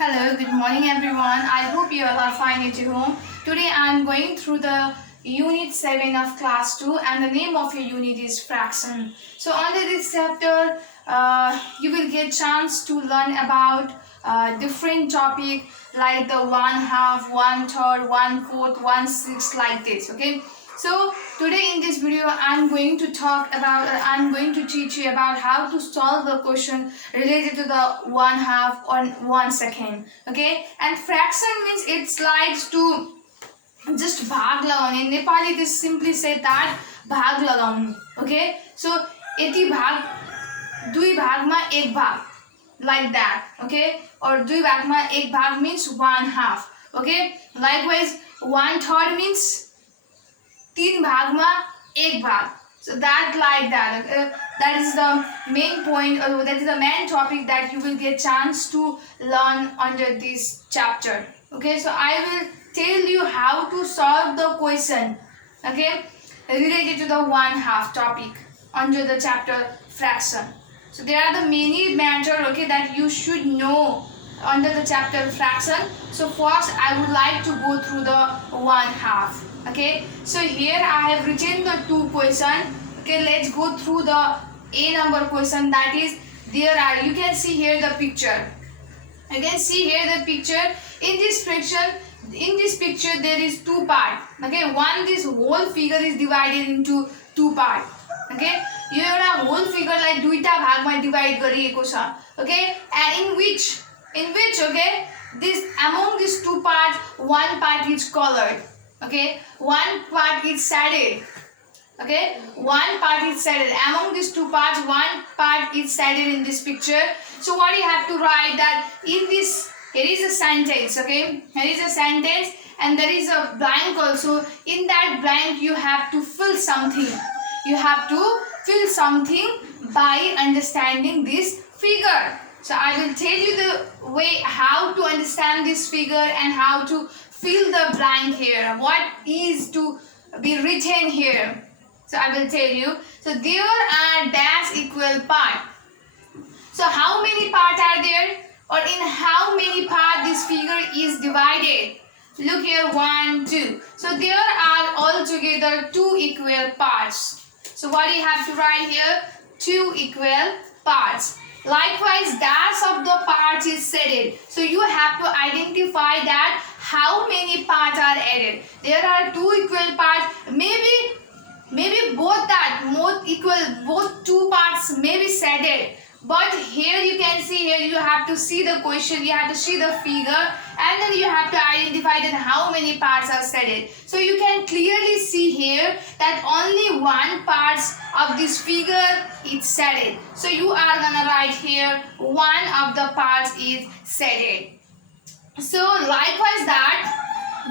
Hello, good morning everyone. I hope you all are fine at your home. Today I am going through the unit 7 of class 2 and the name of your unit is fraction. So under this chapter you will get chance to learn about different topic like the 1/2, 1/3, 1/4, 1/6 like this. Okay. So today in this video I'm going to talk about I'm going to teach you about how to solve the question related to the 1/2 on 1 second. Okay, and fraction means it's like to just भाग लगाउने. In Nepali they simply say that भाग लगाउने. Okay, so यति भाग दुई भागमा एक भाग like that. Okay, or दुई भागमा एक भाग means 1/2. Okay, likewise 1/3 means तीन भागमा एक भाग. So that like that. That is the main point, or that is the main topic that you will get chance to learn under this chapter. Okay, so I will tell you how to solve the question. Okay, related to the 1/2 topic under the chapter fraction. So there are the many matter. Okay, that you should know under the chapter fraction. So first I would like to go through the 1/2. Okay, so here I have written the two question. Okay, let's go through the A number question. That is, there are, you can see here the picture. You can see here the picture. In this picture there is two part. Okay, one, this whole figure is divided into two part. Okay, यो एउटा whole figure like दुईटा भागमा divide गरिएको छ. Okay, and in which okay, this among these two parts one part is colored. Okay, one part is shaded. Okay, one part is shaded. Among these two parts, one part is shaded in this picture. So what you have to write that in this, here is a sentence. Okay, here is a sentence and there is a blank also. In that blank you have to fill something. You have to fill something by understanding this figure. So I will tell you the way how to understand this figure and how to fill the blank here. What is to be written here? So I will tell you. So there are dash equal part. So how many parts are there? Or in how many parts this figure is divided? Look here, 1, 2. So there are altogether 2 equal parts. So what you have to write here? 2 equal parts. Likewise, dash of the parts is shaded. So you have to identify that how many parts are added. There are 2 equal parts. Maybe both two parts may be shaded. But here you can see, here you have to see the question, you have to see the figure, and then you have to identify that how many parts are shaded. So you can clearly see here that only one part of this figure is shaded. So you are gonna write here one of the parts is shaded. So likewise that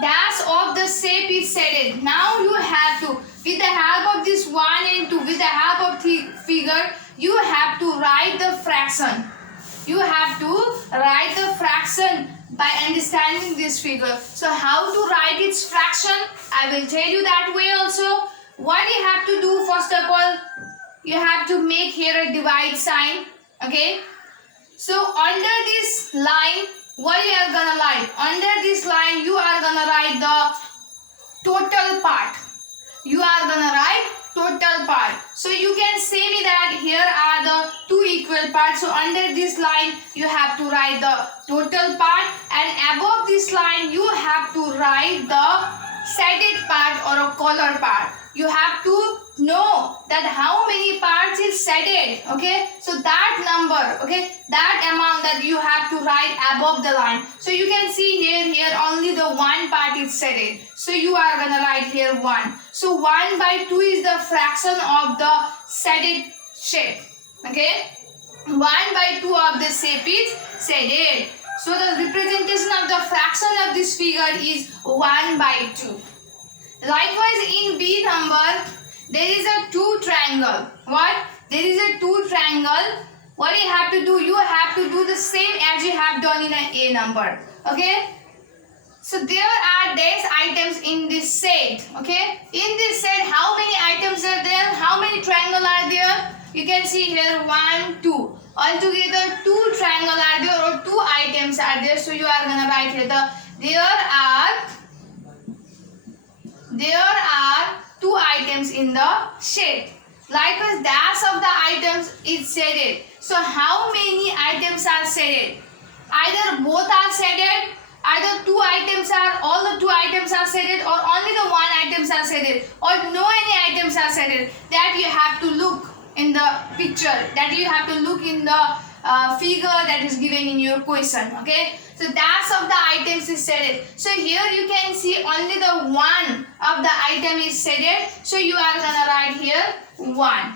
dash of the shape is shaded. Now you have to, with the help of this 1 and 2, with the help of the figure, you have to write the fraction. You have to write the fraction by understanding this figure. So how to write its fraction? I will tell you that way also. What you have to do, first of all, you have to make here a divide sign. Okay. So under this line, what you are gonna write? Under this line, you are gonna write the total part. You are gonna write total part. So you can say me that here are the 2 equal parts. So under this line, you have to write the total part, and above this line, you have to write the shaded part or a color part. You have to know that how many parts is shaded. Okay, so that number, okay, that amount that you have to write above the line. So you can see here only the one part is shaded. So you are gonna write here 1. So 1/2 is the fraction of the shaded shape. Okay, 1/2 of the shape is shaded. So the representation of the fraction of this figure is 1/2. Likewise, in B number, there is a 2 triangle. What? There is a 2 triangle. What you have to do? You have to do the same as you have done in an A number. Okay? So there are dash items in this set. Okay? In this set, how many items are there? How many triangles are there? You can see here 1, 2. Altogether 2 triangles are there or 2 items items are there, so you are gonna write here there are 2 items in the set. Likewise, dash of the items is shaded. So how many items are shaded? Either both are shaded, either all the 2 items are shaded, or only the 1 items are shaded, or no any items are shaded. That you have to look in the picture, that you have to look in the figure that is given in your question. Okay, so dash of the items is shaded. So here you can see only the 1 of the item is shaded, so you are gonna write here 1.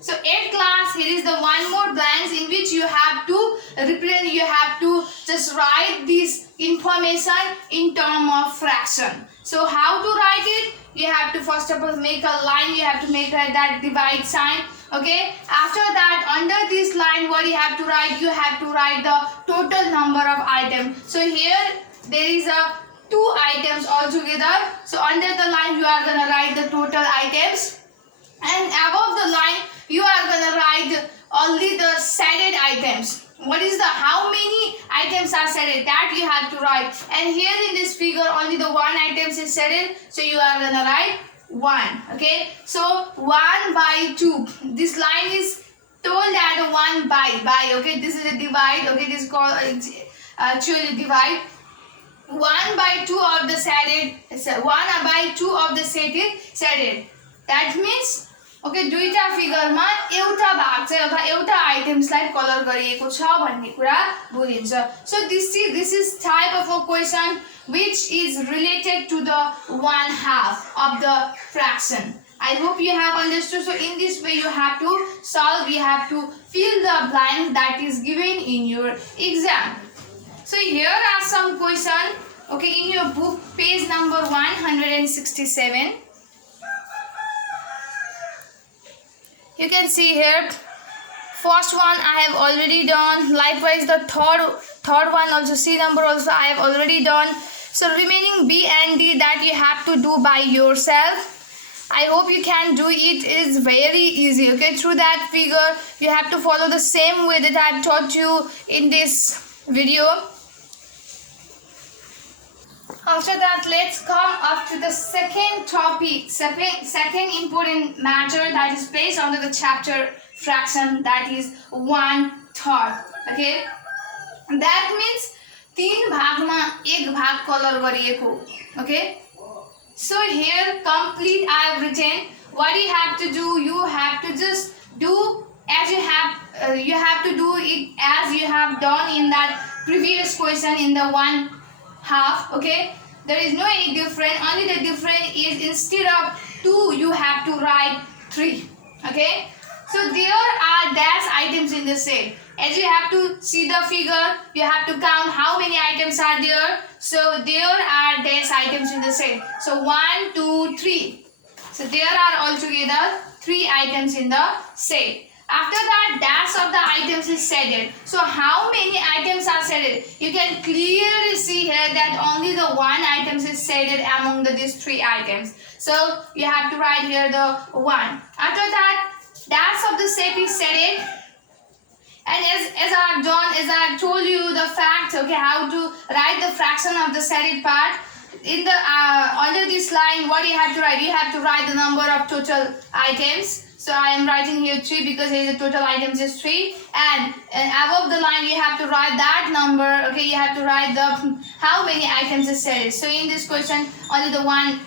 So 8th class, here is the one more blanks in which you have to represent, you have to just write this information in term of fraction. So how to write it? You have to first of all make a line, you have to make that divide sign. Okay, after that under this line what you have to write? You have to write the total number of items. So here there is a 2 items altogether. So under the line you are gonna write the total items, and above the line you are gonna write only the shaded items. What is the how many items are shaded? That you have to write. And here in this figure only the 1 items is shaded, so you are gonna write 1. Okay, so 1 by 2. This line is told that 1 by. Okay, this is a divide. Okay, this is called actually divide. 1 by 2 of the shaded. 1 by 2 of the set is shaded. That means okay, दुईटा फिगरमा एउटा भाग चाहिँ अथवा एउटा आइटेम्सलाई colour गरिएको छ भन्ने कुरा बुझिन्छ. So this is type of a question which is related to the 1/2 of the fraction. I hope you have understood. So in this way you have to solve, you have to fill the blank that is given in your exam. So here are some questions. Okay, in your book page number 167. You can see here, first one I have already done. Likewise, the third one also, C number also I have already done. So remaining B and D that you have to do by yourself. I hope you can do it. It is very easy. Okay, through that figure you have to follow the same way that I have taught you in this video. After that, let's come up to the second topic, second important matter that is placed under the chapter fraction, that is 1/3. Okay, that means 3 भागमा 1 भाग colour गरिएको. Okay, so here complete I have written. What you have to do? You have to just do as you have to do it as you have done in that previous question in the 1/2. Okay, there is no any difference. Only the difference is instead of 2 you have to write 3. Okay, so there are dash items in the set. As you have to see the figure, you have to count how many items are there. So there are dash items in the set. So 1 2 3. So there are altogether 3 items in the set. After that, dash of the items is shaded. So how many items are shaded? You can clearly see here that only the 1 items is shaded among these 3 items. So you have to write here the 1. After that, dash of the set is shaded. And as I have done, as I have told you the fact, okay, how to write the fraction of the shaded part. In the under this line, what you have to write? You have to write the number of total items. So I am writing here 3 because here the total items is 3, and above the line you have to write that number. Okay, you have to write the how many items is shaded. So in this question only the 1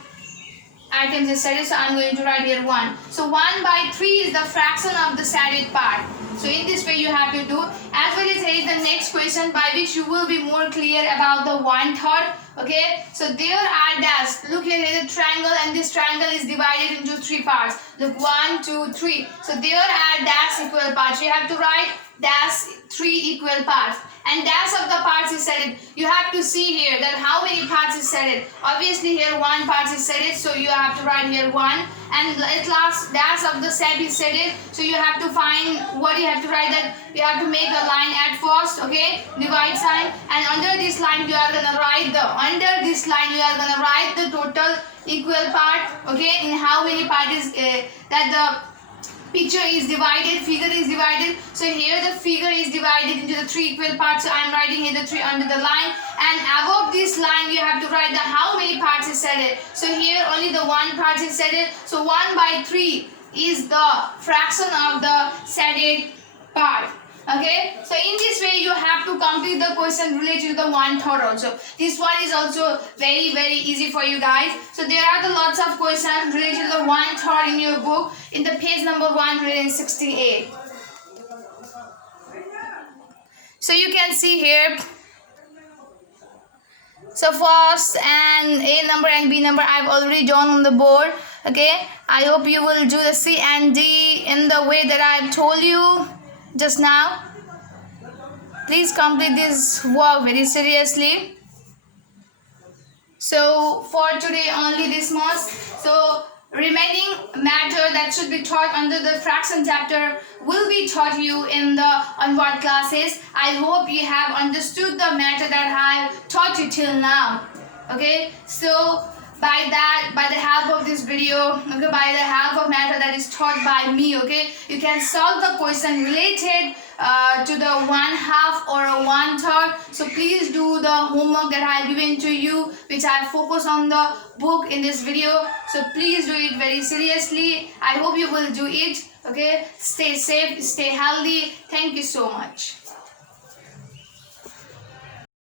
items is shaded, so I am going to write here 1. So 1 by 3 is the fraction of the shaded part. So in this way you have to do, as well as here is the next question by which you will be more clear about the 1/3. Okay, so there are dash. Look here, here is a triangle, and this triangle is divided into 3 parts. Look, 1 2 3. So there are dash equal parts. You have to write dash 3 equal parts, and dash of the parts is shaded. You have to see here that how many parts is shaded. Obviously here 1 part is shaded, so you have to write here 1, and at last dash of the set is shaded. So you have to find what you have to write, that you have to make a line at first. Okay, divide sign, and under this line you are gonna write the total equal part. Okay, in how many part is that the picture is divided, figure is divided. So here the figure is divided into the 3 equal parts. So I am writing here the 3 under the line, and above this line you have to write the how many parts is added. So here only the 1 part is added. So 1/3 is the fraction of the added part. Okay, so in this way you have to complete the question related to the 1/3 also. This one is also very easy for you guys. So there are the lots of questions related to the 1/3 in your book in the page number 168. So you can see here. So first and A number and B number I've already drawn on the board. Okay, I hope you will do the C and D in the way that I've told you just now. Please complete this work very seriously. So for today only this much. So remaining matter that should be taught under the fraction chapter will be taught you in the onward classes. I hope you have understood the matter that I have taught you till now. Okay, so by the help of this video, okay, by the help of matter that is taught by me, okay, you can solve the question related to the 1/2 or a 1/3. So please do the homework that I have given to you, which I focus on the book in this video. So please do it very seriously. I hope you will do it. Okay, stay safe, stay healthy. Thank you so much.